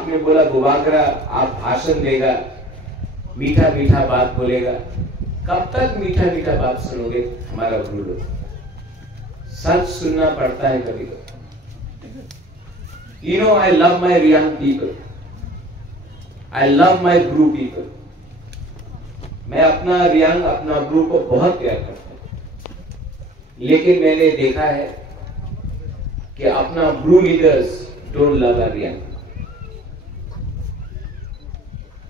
आपने बोला बुबाकरा आप भाषण देगा, मीठा मीठा बात बोलेगा। कब तक मीठा मीठा बात सुनोगे हमारा ब्रू लोग? सच सुनना पड़ता है कभी कभी। You know, I love my Riang people. I love my Bru people. मैं अपना रियांग, अपना ब्रू को बहुत प्यार करता हूं, लेकिन मैंने देखा है कि अपना Bru leaders don't love a Reang.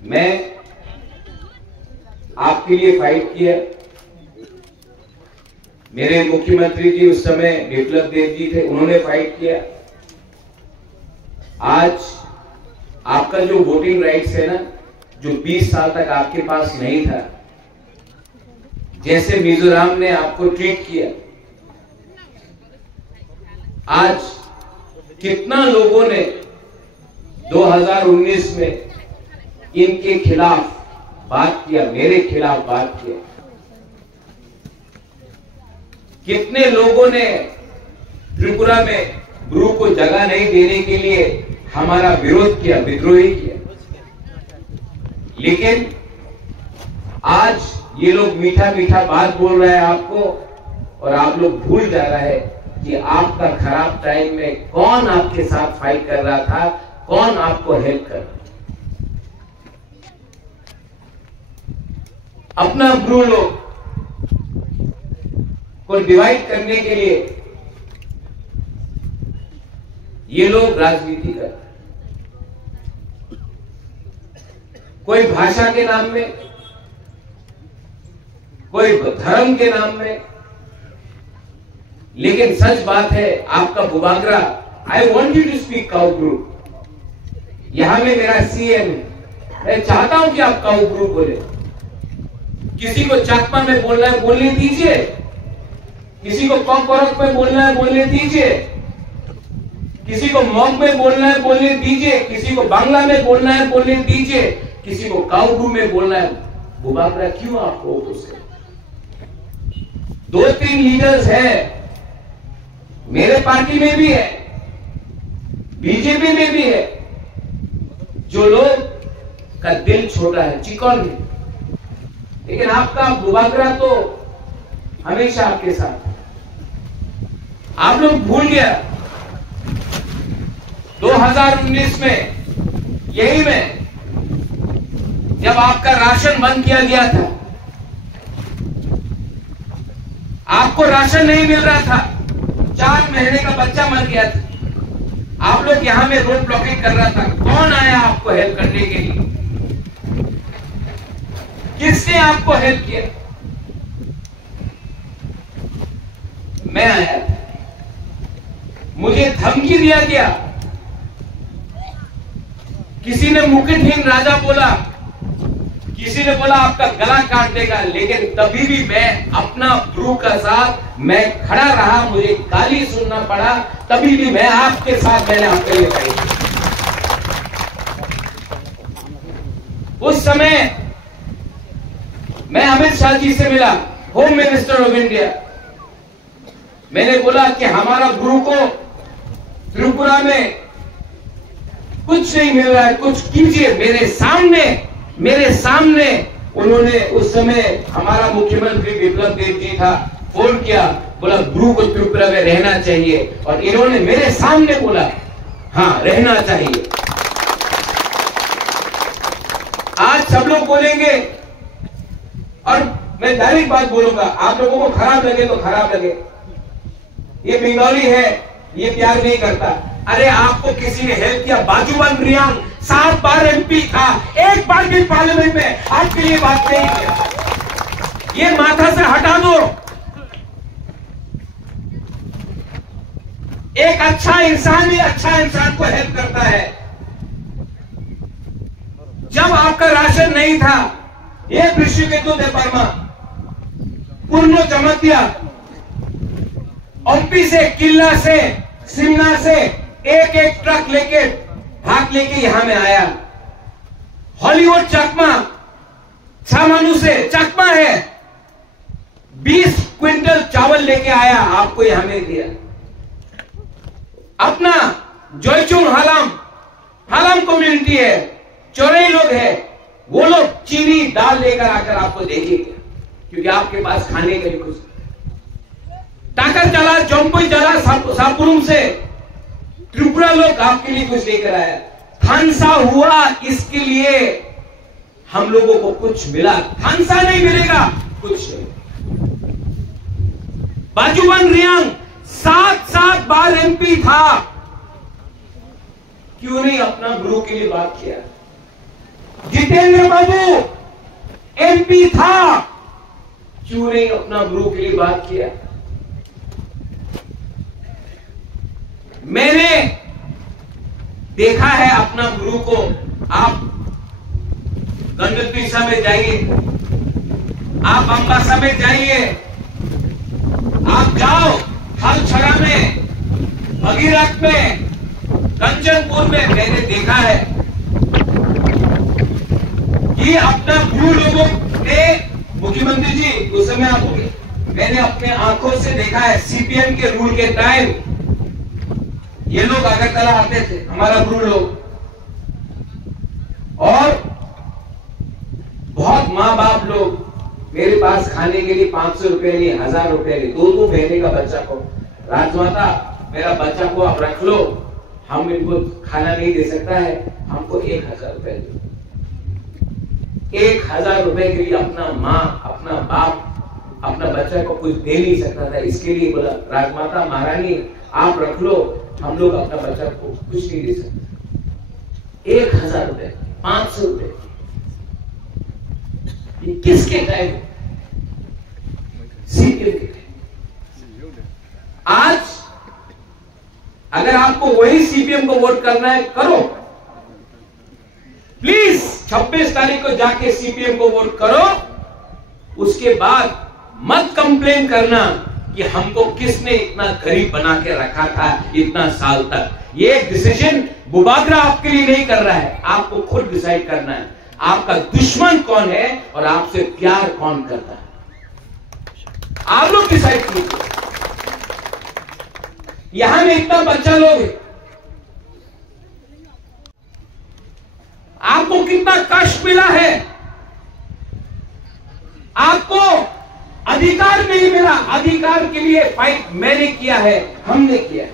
मैं आपके लिए फाइट किया। मेरे मुख्यमंत्री जी उस समय बिप्लब देव जी थे, उन्होंने फाइट किया। आज आपका जो वोटिंग राइट्स है ना, जो 20 साल तक आपके पास नहीं था, जैसे मिजोरम ने आपको ट्रीट किया, आज कितना लोगों ने 2019 में इनके खिलाफ बात किया, मेरे खिलाफ बात किया। कितने लोगों ने त्रिपुरा में ब्रू को जगह नहीं देने के लिए हमारा विरोध किया, विद्रोही किया। लेकिन आज ये लोग मीठा मीठा बात बोल रहे हैं आपको, और आप लोग भूल जा रहे हैं कि आपका खराब टाइम में कौन आपके साथ फाइट कर रहा था, कौन आपको हेल्प कर रहा था। अपना ब्रू लोग को डिवाइड करने के लिए ये लोग राजनीति कर रहे हैं। कोई भाषा के नाम में, कोई धर्म के नाम में। लेकिन सच बात है, आपका बुबाकरा, I want you to speak Kau Bru. यहां में मेरा सीएम है, मैं चाहता हूं कि आप काउ ब्रू बोले। किसी को चकमा में बोलना है बोलने दीजिए, किसी को कॉकरोच में बोलना है बोलने दीजिए, किसी को मॉग में बोलना है बोलने दीजिए, किसी को बांग्ला में बोलना है बोलने दीजिए, किसी को काउ ब्रू में बोलना है। बुबाकरा क्यों आपको उसे? 2-3 लीडर्स हैं, मेरे पार्टी में भी है, बीजेपी में भी है, जो लोग का दिल छोटा है, चिकन है। लेकिन आपका बुबाकरा तो हमेशा आपके साथ। आप लोग भूल गया 2019 में, यही में जब आपका राशन बंद किया गया था, आपको राशन नहीं मिल रहा था, 4 महीने का बच्चा मर गया था, आप लोग यहां में रोड ब्लॉकिंग कर रहा था। कौन आया आपको हेल्प करने के लिए? किसने आपको हेल्प किया? मैं आया, मुझे धमकी दिया गया, किसी ने मुकुटहीन राजा बोला, किसी ने बोला आपका गला काट देगा। लेकिन तभी भी मैं अपना ब्रू का साथ मैं खड़ा रहा, मुझे गाली सुनना पड़ा, तभी भी मैं आपके साथ, मैंने आपके लिए कही। उस समय मैं अमित शाह जी से मिला, होम मिनिस्टर ऑफ इंडिया। मैंने बोला कि हमारा ब्रू को त्रिपुरा में कुछ नहीं मिल रहा है, कुछ कीजिए। मेरे सामने उन्होंने, उस समय हमारा मुख्यमंत्री बिप्लब देव जी था, फोन किया, बोला ब्रू को त्रिपुरा में रहना चाहिए, और इन्होंने मेरे सामने बोला हाँ रहना चाहिए। आज सब लोग बोलेंगे, और मैं डायरेक्ट बात बोलूंगा, आप लोगों को खराब लगे तो खराब लगे, ये बंगाली है, ये प्यार नहीं करता। अरे आपको किसी ने हेल्प किया? बाजूबन रियांग 7 बार एमपी था, एक बार भी पार्लियामेंट में आपके लिए बात नहीं किया। ये माथा से हटा दो। एक अच्छा इंसान ही अच्छा इंसान को हेल्प करता है। जब आपका राशन नहीं था, ये ऋषिकेतु देवर्मा पूर्ण चमक दिया, ओपी से, किला से, सिमना से एक ट्रक लेके भाग लेके यहां में आया। हॉलीवुड चकमा छामानू से चकमा है, 20 क्विंटल चावल लेके आया, आपको यहां में दिया। अपना जोईचुंग हालाम हलम कम्युनिटी है, चौरई लोग है, वो लोग चीनी दाल लेकर आकर आपको देंगे, क्योंकि आपके पास खाने के लिए कुछ। टाकर चला, जम्पुई चला, सापुरुम से त्रिपुरा लोग आपके लिए कुछ लेकर आया। थानसा हुआ, इसके लिए हम लोगों को कुछ मिला। थानसा नहीं मिलेगा, कुछ नहीं। बाजूवन रियांग 7 बार एमपी था, क्यों नहीं अपना गुरु के लिए बात किया? जितेंद्र बाबू एमपी था, क्यों नहीं अपना गुरु के लिए बात किया? मैंने देखा है अपना गुरु को। आप गंगतीसा में जाइए, आप अंबासा में जाइए, आप जाओ हलछड़ा में, भगीरथ में, कंचनपुर में। मैंने देखा है कि अपना गुरु लोगों ने, मुख्यमंत्री जी उस समय आप होंगे, मैंने अपने आंखों से देखा है सीपीएम के रूल के टाइम ये लोग अगरतला आते थे, हमारा गुरु लोग, और बहुत माँ बाप लोग मेरे पास खाने के लिए 500 रुपए लिए, 1000 रुपए लिए, 2 महीने का बच्चा को, राजमाता मेरा बच्चा को आप रख लो, हम इनको खाना नहीं दे सकता है, हमको 1000 रुपए दो। 1000 रुपए के लिए अपना माँ, अपना बाप, अपना बच्चा को कुछ दे नहीं सकता था, इसके लिए बोला राजमाता महारानी आप रख लो, हम लोग अपना बच्चा को कुछ नहीं दे सकते। 1000 रुपए, 500 रुपए, ये किसके टाइम? सीपीएम के टाइम। आज अगर आपको वही सीपीएम को वोट करना है, करो प्लीज। 26 तारीख को जाके सीपीएम को वोट करो, उसके बाद मत कंप्लेन करना कि हमको किसने इतना गरीब बना के रखा था इतना साल तक। ये डिसीजन बुबागरा आपके लिए नहीं कर रहा है, आपको खुद डिसाइड करना है आपका दुश्मन कौन है और आपसे प्यार कौन करता है। आप लोग डिसाइड कीजिए। यहां में इतना बच्चा लोग है, आपको कितना कष्ट मिला है, आपको अधिकार नहीं मिला। अधिकार के लिए फाइट मैंने किया है, हमने किया है।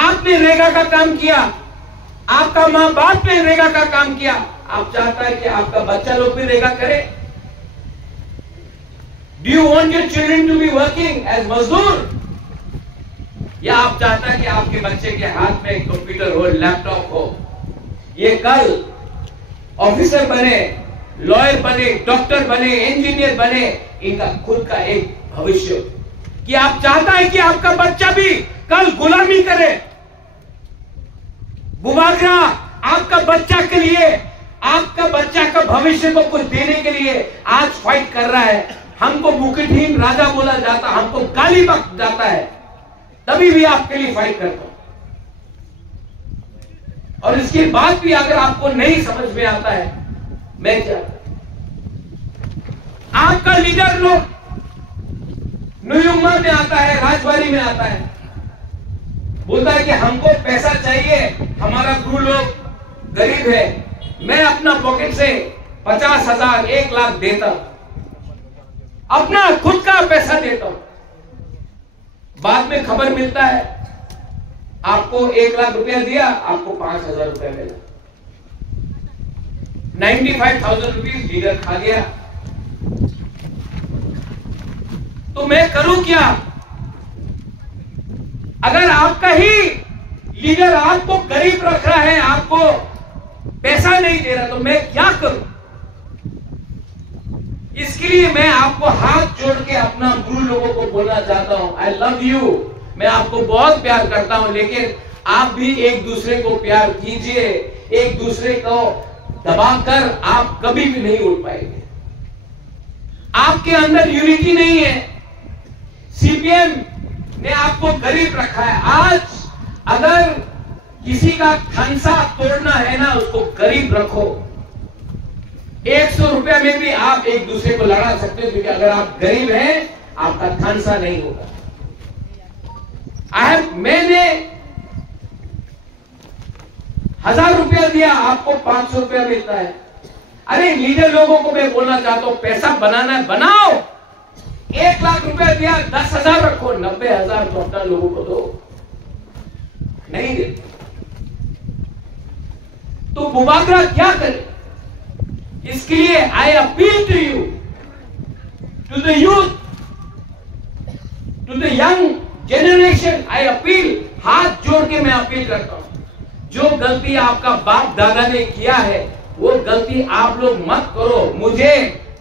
आपने रेगा का काम किया, आपका मां बाप ने रेगा का काम किया। आप चाहता है कि आपका बच्चा लोग भी रेगा करे? Do you want your children to be working as मजदूर? या आप चाहता है कि आपके बच्चे के हाथ में कंप्यूटर हो, लैपटॉप हो, ये कल ऑफिसर बने, लॉयर बने, डॉक्टर बने, इंजीनियर बने, इनका खुद का एक भविष्य? कि आप चाहता है कि आपका बच्चा भी कल गुलामी करे? बुबागरा आपका बच्चा के लिए, आपका बच्चा का भविष्य को कुछ देने के लिए आज फाइट कर रहा है। हमको मुकुटहीन राजा बोला जाता, हमको गाली बक जाता है, तभी भी आपके लिए फाइट करता हूं। और इसके बाद भी अगर आपको नहीं समझ में आता है मैं क्या, आपका लीडर लोग न्यूयुमा में आता है, राजबाड़ी में आता है, बोलता है कि हमको पैसा चाहिए, हमारा गुरु लोग गरीब है, मैं अपना पॉकेट से 50,000 1 लाख देता, अपना खुद का पैसा देता हूं। बाद में खबर मिलता है आपको 1 लाख रुपया दिया, आपको 5,000 रुपया मिला। 95,000 रुपीज लीडर खा गया। तो मैं करूं क्या? अगर आपका ही लीडर आपको गरीब रख रहा है, आपको पैसा नहीं दे रहा, तो मैं क्या करूं? इसके लिए मैं आपको हाथ जोड़ के अपना गुरु लोगों को बोलना चाहता हूं, आई लव यू। मैं आपको बहुत प्यार करता हूं, लेकिन आप भी एक दूसरे को प्यार कीजिए। एक दूसरे को दबाकर आप कभी भी नहीं उठ पाएंगे। आपके अंदर यूनिटी नहीं है। सीपीएम ने आपको गरीब रखा है। आज अगर किसी का खंसा तोड़ना है ना, उसको गरीब रखो। 100 रुपया में भी आप एक दूसरे को लड़ा सकते हो, क्योंकि अगर आप गरीब हैं आपका खंसा नहीं होगा। मैंने 1000 रुपया दिया आपको 500 रुपया मिलता है। अरे लीडर लोगों को मैं बोलना चाहता हूं, पैसा बनाना है बनाओ। 1 लाख रुपया दिया 10,000 रखो, 90,000 तो अपना लोगों को दो। नहीं दे तो मुबादला क्या करे? इसके लिए I appeal to you, to the youth, to the young generation, I appeal, हाथ जोड़ के मैं अपील करता हूं, जो गलती आपका बाप दादा ने किया है वो गलती आप लोग मत करो। मुझे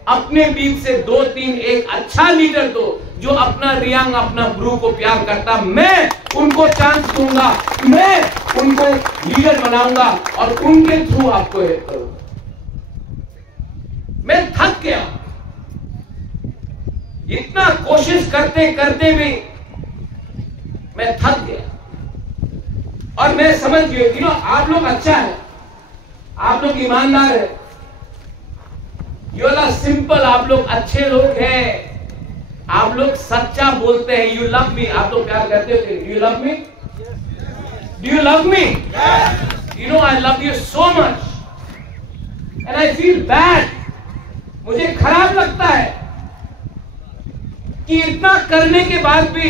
अपने बीच से 2-3 एक अच्छा लीडर दो जो अपना रियांग, अपना गुरु को प्यार करता, मैं उनको चांस दूंगा, मैं उनको लीडर बनाऊंगा और उनके थ्रू आपको हेल्प करूंगा। मैं थक गया, इतना कोशिश करते करते भी मैं थक गया और मैं समझ गया आप लोग अच्छा है, आप लोग ईमानदार है, यू आर सिंपल, आप लोग अच्छे लोग हैं, आप लोग सच्चा बोलते हैं। यू लव मी, आप लोग प्यार करते हो? Do you love me? Do you love me? You know I love you so much and I feel bad. मुझे खराब लगता है कि इतना करने के बाद भी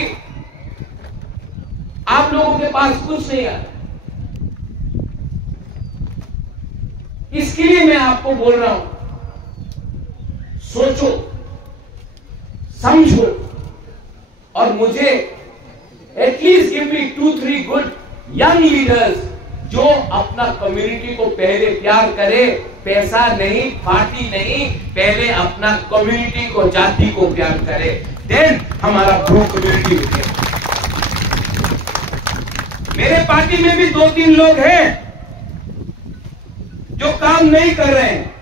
आप लोगों के पास कुछ नहीं है। इसके लिए मैं आपको बोल रहा हूं, सोचो, समझो और मुझे at least give me 2-3 good young leaders जो अपना कम्युनिटी को पहले प्यार करे, पैसा नहीं, पार्टी नहीं, पहले अपना कम्युनिटी को, जाति को प्यार करे, देन हमारा ग्रुप कम्युनिटी है। मेरे पार्टी में भी 2-3 लोग हैं जो काम नहीं कर रहे हैं,